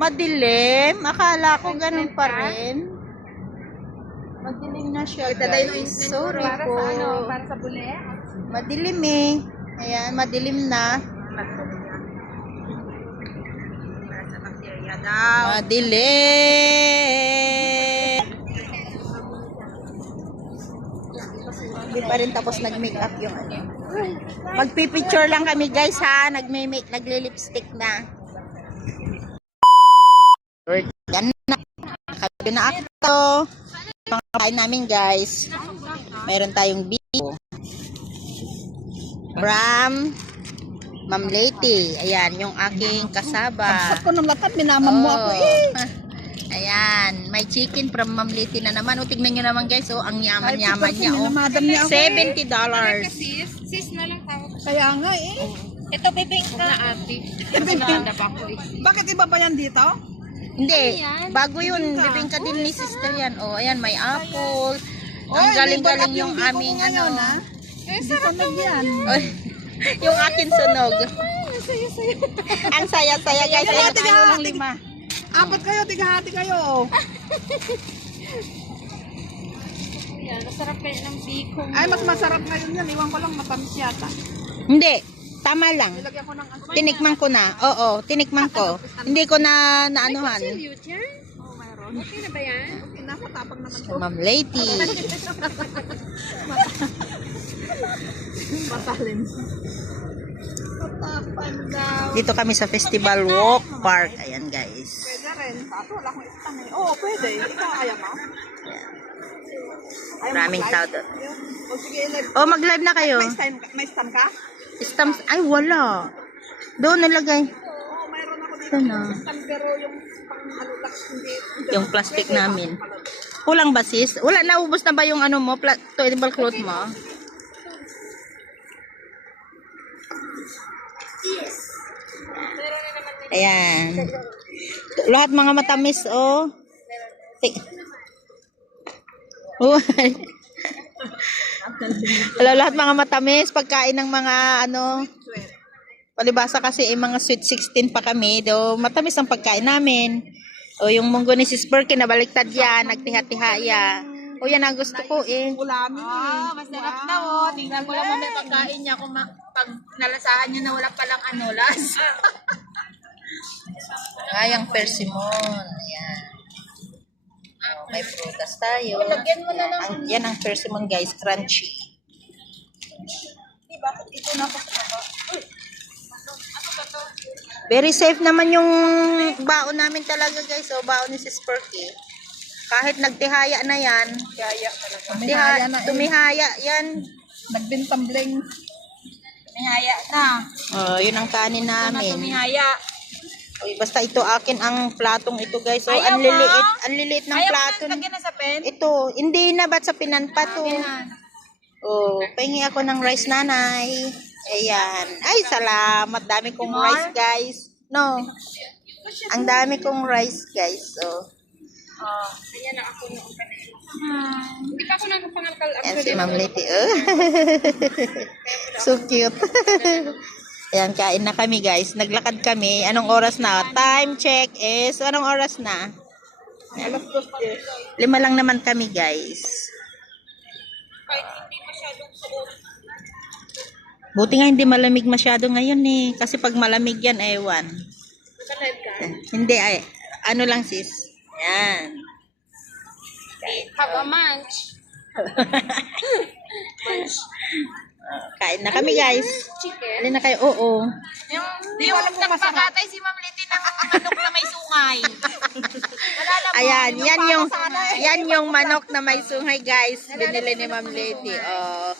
Madilim? Akala ko ganun pa rin. Madilim na siya, guys. Sorry Para po. sa ano? Para sa bule? Madilim eh. Ayan, madilim na. Para sa bacteria daw. Madilim. Hindi pa rin tapos nag-makeup yung ano. Magpipicture lang kami guys ha. Nagle-lipstick na. Yan na. Kaya na ako. Mga kain namin guys. Mayroon tayong bibo. Bram. Ma'am Lady. Ayan, yung aking kasaba. Ako ng lakat, minamam mo ako eh. Ayan, may chicken from Ma'am Lady na naman. O, tignan nyo naman guys. Oh, ang yaman-yaman niya. Oh. Minamadam niya ako $70. Sis na lang tawag. Kaya nga eh. Ito, bibingka. Na ate. Bakit iba ba yan dito? Hindi, bago yun. Bibingka din ni sister yan. Oh, ayan, may apple. Ang galing-galing yung aming ano. Sarap yan. Oh, yung akin sunog. Ang saya-saya guys. Ayan tayo ng 5. Apat kayo, tiga-hati kayo. Yan, masarap kayo ng biko. Ay, mas masarap ngayon yan. Iwan ko lang matamis yata. Hindi, tama lang. Nilagyan ko ng ano. Tinikman ko na. Oo, tinikman ko. Hindi ko na naanuhan. Oh, mayroon. Okay na ba yan? Okay na, matapang naman Si ko. Ma'am Lady. Matalin. Matapang daw. Dito kami sa Festival Walk Park. Ayan guys. Pwede rin. Kaso wala akong isang eh. Oo, pwede. Ikaw ayaw mo? Ayaw Maraming mag-live? tao doon. O sige, live. Oh, mag-live na kayo. May stand ka? Stamps. Ay, wala. Doon nalagay. Oo, mayroon ako dito. Sana. Stand pero yung pang ano lang, hindi. Yung plastic namin. Kulang ba sis? Wala, naubos na ba yung ano mo? Toiletable cloth mo? Ayan. Lahat mga matamis, oh. Oh. Hello, lahat mga matamis. Pagkain ng mga, ano, palibasa kasi mga sweet 16 pa kami. Do, matamis ang pagkain namin. O, yung munggo ni Sis Perky, nabaliktad yan. Nagtiha-tihaya. O, yan ang gusto ko, eh. Ulamin eh. Masarap na, oh. Tingnan ko lang may pagkain niya. Kung pag nalasahan niya na wala palang ano, lasa. Ay, ang persimmon. Ayan. Oh, may prutas tayo. Lagyan mo na lang. Yan ang persimmon, guys. Crunchy. Bakit ito na pa? Very safe naman yung baon namin talaga, guys. O, baon ni Sis Perky. Kahit nagtihaya na yan. Kaya talaga. Tumihaya yan. Nagbintambling. Tumihaya na. Oh, yun ang kanin namin. Tumihaya. Uy, basta ito akin ang platong ito, guys. So, Ayaw ang mo? liliit, ang liliit ng Ayaw plato. mo lagyan na sa pen? Ito, hindi na ba't sa pinanpa to? Oh, pahingi ako ng rice, nanay. Ayan. Ay, salamat. Dami kong rice, guys. No. Ang dami kong rice, guys. So, Ayan na ako noon. Hindi pa ako nagpangalkal. ayan si Ma'am Leti. Oh. So cute. Ayan, kain na kami, guys. Naglakad kami. Anong oras na? Time check is, anong oras na? Alas 2. 5 lang naman kami, guys. Kahit hindi masyadong suot. Buti nga hindi malamig masyado ngayon eh. Kasi pag malamig yan, ewan. Kalad ka? Hindi, ay, ano lang sis. Yan. Have a munch. Kain na kami, guys. Chicken? Alin na kayo? Oo. Yung nagpakatay si Ma'am Leti ng manok na may sungay. Ayan, yan yung manok na may sungay, guys. Binili ni Ma'am Leti. Oh.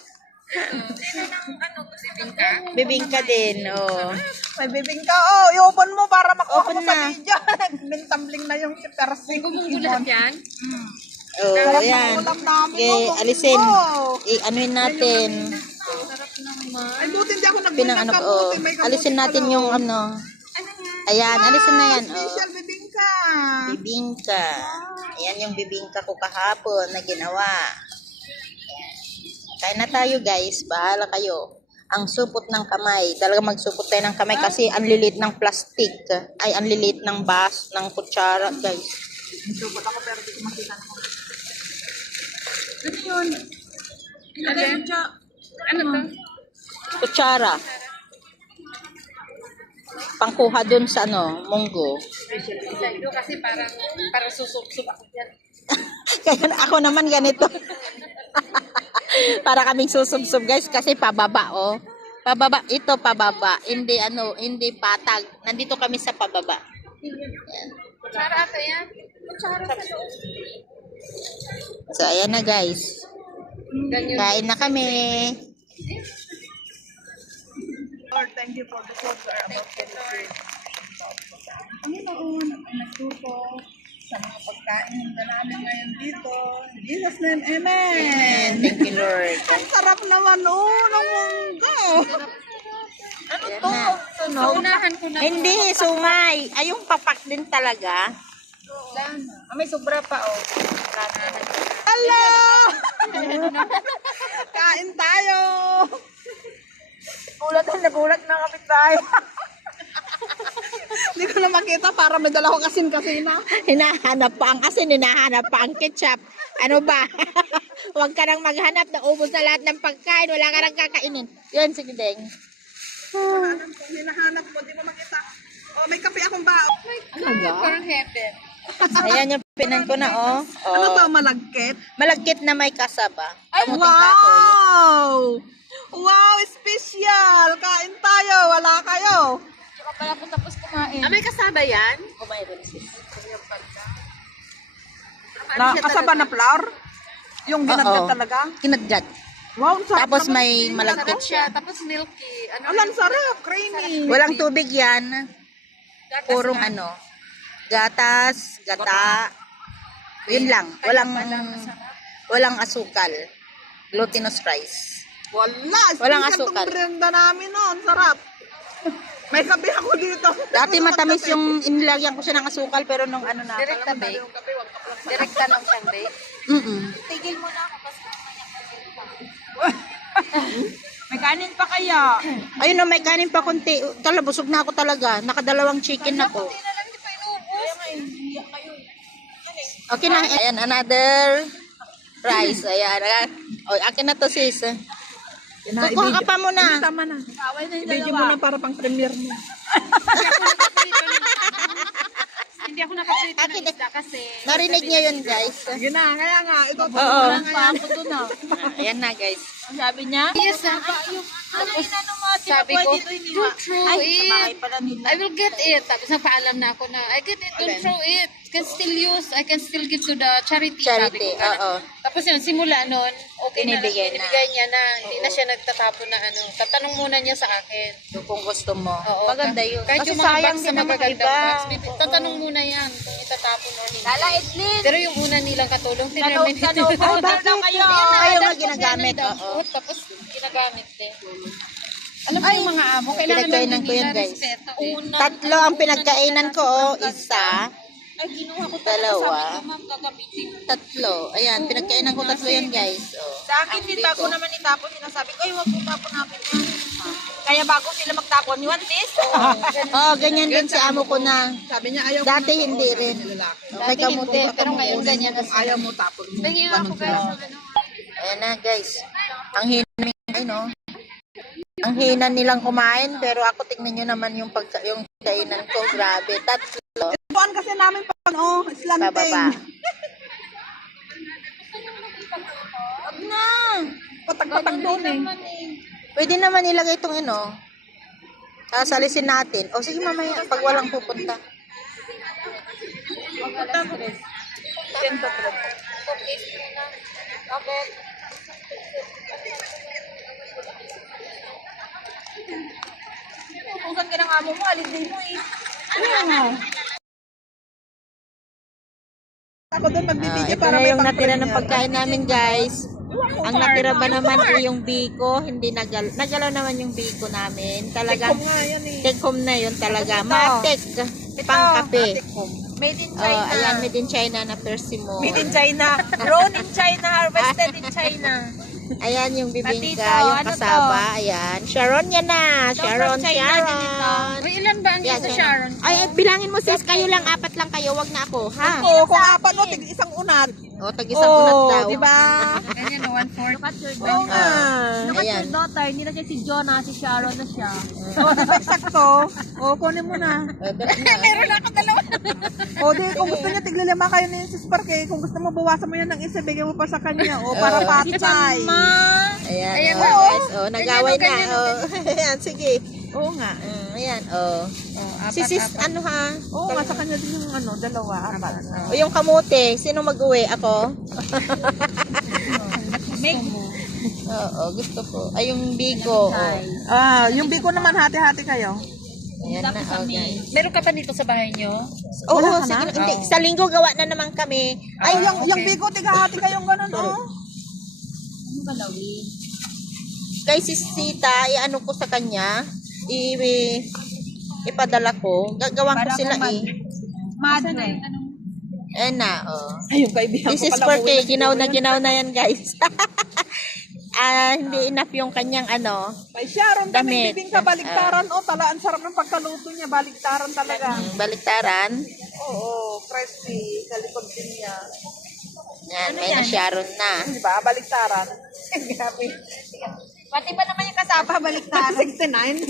Bibingka din, oh. May bibingka. Oh, i-open mo para makuha Open mo sa na. video. Nagbintambling na yung si Percy. Gumunggulat yan? Oh, Sarap ayan. ng ulam namin. Okay, Oh, alisin. oh. Anuin natin. Sarap naman. Ay, buti hindi ako Pinang nagbilang ano, kamuti. oh. May kamuti Alisin natin pala, yung oh. ano. Ayan, alisin na yan, oh. Special bibingka. Bibingka. Ayan yung bibingka ko kahapon na ginawa. Kain na tayo, guys. Bahala kayo. ang supot ng kamay. Talaga magsupot tayo ng kamay kasi ang lilit ng plastic. Ay, ang lilit ng ng kutsara, guys. Supot ako pero di ko makita na. Ano yun? Ano to? Kutsara. Pangkuha dun sa munggo. Kasi parang susubsub ako dyan. Kaya ako naman ganito. Para kaming susubsob guys kasi pababa Pababa ito pababa. Hindi hindi patag. Nandito kami sa pababa. Ayan. Kutsara ata yan. Kutsara sa loob. So ayan na guys. Kain na kami. Lord, thank you for the food we are about to receive. Panginoon, ang nagtuto sa mga pagkain na namin ngayon dito. In Jesus' name, Amen! Thank you Lord. Ang sarap naman, ng munggo! Ano to? Unahan ko na. Hindi, sumay. Ay, yung papak din talaga. May sobra pa, oh. Hello! Kain tayo! Nagulat na kapit tayo. Hindi ko na makita para may dala ko kasin-kasina. Hinahanap pa ang asin, hinahanap pa ang ketchup. Ano ba? Huwag ka nang maghanap na ubos na lahat ng pagkain. Wala ka nang kakainin. Yun, sige Deng. Hinahanap mo, di mo makita. Oh, may kape akong bao. Ano ba? Parang heaven. Ayan yung pinan ko na, oh. Ano to, malagkit? Malagkit na may kasaba. Ay, Kamuting kahoy. wow! Wow, special! Kain tayo, wala kayo. Saka pala po tapos kumain. May kasaba yan? Kumain rin sis. Kasaba na flour? Yung ginagkat Oo. talaga? Kinadgat. Wow, ang sarap Tapos naman. may malagkit siya. Tapos milky. Ang sarap, creamy. Walang tubig yan. Purong gatas, gata. Yun lang. Walang asukal. Glutinous rice. Walang asukal. Ang brenda namin noon, sarap. May kape ako dito. Dati matamis yung inilagyan ko siya ng asukal pero nung na. Direkta bake. Direkta lang siyang bake. Tigil mo na ako kasi May kanin pa kaya? ayun na, may kanin pa konti. Busog na ako talaga. Nakadalawang chicken ako. Okay na. Ayan, another rice. Ayan. O, akin na to sis. Kukuha ka pa muna. Tama na. Video mo na para pang premiere mo. Hindi ako nakaprito ng isda kasi. Narinig niya yun guys. Yun na, kaya nga. Ito, Oo. ako doon na. Ayan na guys. Sabi niya? Yes, sabi ko, don't throw it. I will get it. Tapos nagpaalam na ako na, I get it, don't throw it. Can still use, I can still give to the charity. Sabi ko, oo. Tapos yun, simula nun, okay Binibigay na. binibigay niya na, hindi na siya nagtatapon na tatanong muna niya sa akin. Kung gusto mo. Oo, Maganda yun. Kahit Kasi yung mga sayang box din na naman magagandang iba. box, tatanong muna yan kung itatapon o hindi. Pero yung una nilang katulong, tinirmin daw kayo. Ayaw nga ginagamit. Oo. Tapos ginagamit din. Alam mo yung mga amo, kailangan Pinagkainan lang ko yan nila guys. respeto. Tatlo ang pinagkainan ko. Isa. Ay, kinuha ko Dalawa. sabi ko, ma'am, gagamitin. Tatlo. Ayan, pinagkainan ko tatlo yan guys. Oh. Sa akin, hindi ko naman itapon. Sinasabi ko, ay, huwag mo tapon namin yan. Kaya bago sila magtapon, you want this? Oh, ganyan din si amo ko na. Sabi niya, ayaw Dati hindi rin. May kamuting pero ngayon ganyan na ayaw mo tapon. Nangiwa ko guys. Ayan na guys. Ang hina no. Ang hina nilang kumain pero ako tingnan niyo naman yung yung kainan ko. Grabe. Tatlo. Tuan kasi namin pa, slanting. Pababa. Na! Patag-patag doon eh. Pwede naman ilagay itong salisin natin. O sige mamaya pag walang pupunta. Okay. Kung saan ka ng amo mo, alin mo eh. Ano yan? Ako doon magbibigay Ito na yung natira ng pagkain namin guys. Ang natira ba naman ay yung biko, hindi nagalaw naman yung biko namin. Talagang Tekom nga yan eh. tekom na yun talaga. Matek, pang kape. Made in Oh, ayan, made in China na persimo. Made in China. Grown in China. Harvested in China. Ayan yung Patito, bibingka, yung ano kasaba. Ayan. Sharon yan na. Sharon, Sharon. Uy, ilan ba ang Yan, isa, yan. Sharon? Ay, bilangin mo sis, kayo lang, apat lang kayo, wag na ako, ha? Oo, kung apat o, tig isang unat. O, tag-isang unat daw. di ba? Ganyan, 1/4. Oo nga. Look at Ayan. your daughter, hindi na siya si Jonah, si Sharon na siya. O, di ba eksakto? O, kunin mo na. Meron ako dalawa. O, di, kung gusto niya, tiglilima kayo ni Sis Parque. Kung gusto mo, bawasan mo yan ng isa, bigay mo pa sa kanya. O, para patay. Ayan, Ayan o, na, guys. O, nag-away na. ganyan, O, ayan, sige. Oo nga. Ayan, o. Si sis, ano ha? Oo nga, sa kanya din yung ano, dalawa, apat. O, yung kamote, sino mag-uwi? Ako? Oo, gusto ko. Ay, yung bigo. O. Ah, yung biko naman, hati-hati kayo. Ayan na, o, guys. Meron ka pa dito sa bahay nyo? Oo, Wala ka sige. na? Hindi, sa linggo gawa na naman kami. Ay, yung biko, tiga-hati kayong ganun, oh. Kay Sisita, i-ano ko sa kanya, ipadala ko. Gagawan ko sila Madre. Ayan na, oh. Ay, yung kaibigan This ko is pala. for umuwi kay, na siguro ginaw na yan, guys. Hindi enough yung kanyang ano, Ay, Sharon, kami Damit. bibingka baliktaran. O, tala, ang sarap ng pagkaluto niya. Baliktaran talaga. baliktaran. Oo, crispy. Sa likod din niya. Yan, may na Sharon na. Di ba? Baliktaran. Grabe. Pati pa naman yung kasama, baliktaran. 69.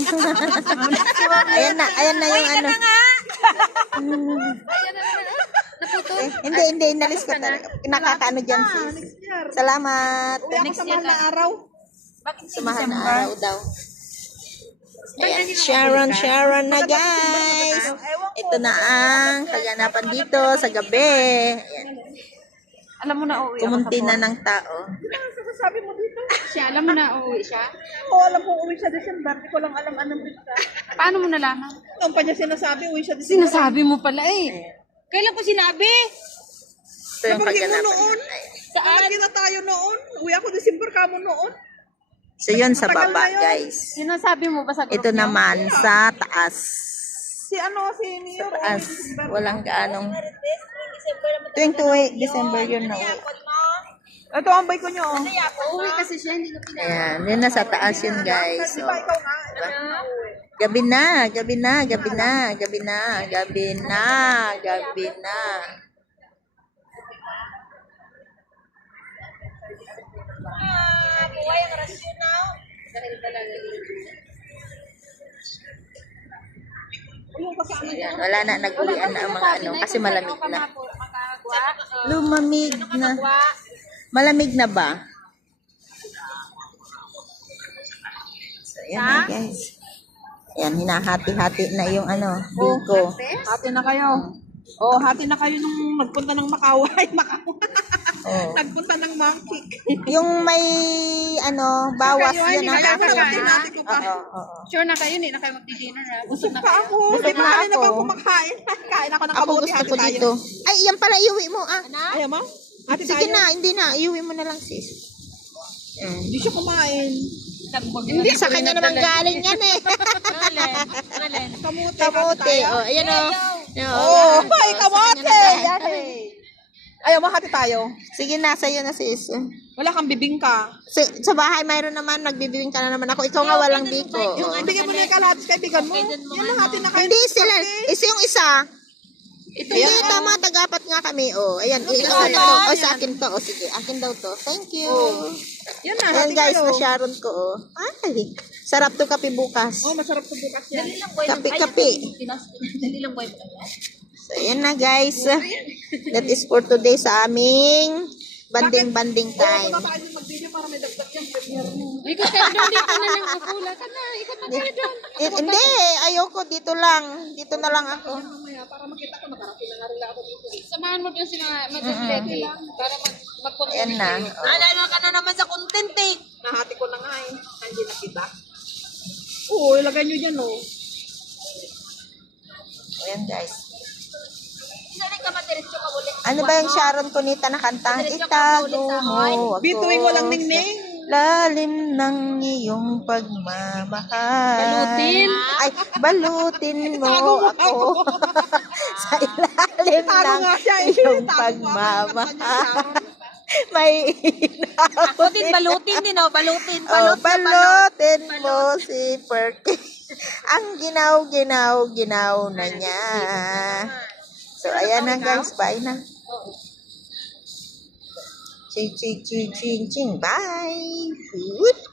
Ayan na yung ano. Hindi, inalis ko talaga. Nakakaano dyan, sis. Salamat. Uwi ako sa mahal na araw. Sa mahal na araw daw. Ayan, Sharon na guys. Ito na ang kaganapan dito sa gabi. Ayan, Alam mo na, uwi ako kumunti sa na ng tao. Sabi mo dito. Siya, alam mo na uuwi siya? Oo, alam ko uwi siya December. Di ko lang alam anong bigta. Paano mo nalaman? Noong pa niya sinasabi, uwi siya December. Sinasabi mo pala eh. Kailan ko sinabi? Ito yung Sabi mo kaganapan. noon. Ayan. Saan? Nakita tayo noon. Uwi ako December ka mo noon. So yun sa Matagal baba na yun. guys. Sinasabi mo ba sa group Ito niyo? naman sa taas. Si Mayor. Taas. Walang gaanong. 28 December yun na. Ito ang bay ko nyo. Uuwi kasi siya, hindi na pinag- Ayan, yun na sa taas yun guys. So, Ikaw nga. gabi na, gabi na, gabi na, gabi na, gabi na, gabi na. So, ayan, wala na, nag-uwian na ang mga ano, kasi malamig na. Lumamig na. Malamig na ba? So, ayan na guys. Ayan, hinahati-hati na yung ano, biko. Hati na kayo. Oh, hati na kayo nung nagpunta ng Macau. Ay, Macau. Oh. Nagpunta ng Monkey. Yung may ano, bawas Kayo ay yan ang nakakakain. Hati ko pa. Oo. Sure na kayo, hindi na kayo magdi-dinner ha? Busog Busog na pa kayo. ako. Busog Di na ba kanina ako. pa kumakain? Kain ako ng Ako kabuti. gusto Hati ko tayo. dito. Ay, yan pala, iuwi mo ah. Ayaw mo? Hati Sige tayo. na, hindi na. Iuwi mo na lang sis. Hindi siya kumain. Hindi, sa kanya naman galing yan eh. Kamuti. Kamote. Oh, ayan o. Oh, ay, kamote. Ayaw mo, hati tayo. Sige na, sa'yo na sis. Wala kang bibingka. Sa bahay mayroon naman, nagbibiging ka na naman ako. Ikaw nga walang biko. Yung bigyan mo na yung kalahatis kaibigan mo. Yan na, hati na kayo. Hindi sila, isa yung isa. Hindi, tama, tagapat nga kami. Oh, ayan, isa na to. O, sa akin to. O, sige, akin daw to. Thank you. Yan na, Ayan hati guys, kayo. na Sharon ko. Oh. Ay, sarap to kape bukas. Oh, masarap to bukas yan. Kape-kape. So, ayan na guys. That is for today sa aming banding-banding time. Baka kayo mag-video para may dagdag yan. Premier mo. Ikot kayo doon, dito na lang ako. Wala ka na, ikot na kayo doon. Hindi, ayoko. Dito lang. Dito na lang ako. Mamaya, para makita ko, makarating na nga rin ako dito. Samahan mo doon sila mag-ready. Para mag-content Ayan na. kayo. Alala ka na naman sa content eh. Nahati ko na nga eh. Hindi na kita. Oo, ilagay nyo dyan oh. Ayan guys. Sali ka madiretso ka ulit. Ano ba yung Sharon Cunita na kanta? Itago mo ako. Bituin walang ningning. Lalim ng iyong pagmamahal. Balutin? Ay, balutin mo ako. Sa ilalim Tago ng nga siya eh. iyong Tago nga ako, pagmamahal. May Ako din, balutin din, oh. Balutin. Oh, Balot na balot. balutin mo si Perky. Ang ginaw na niya. So, ayan na guys. Bye na. Ching, ching, ching, ching, ching. Bye. Whoop.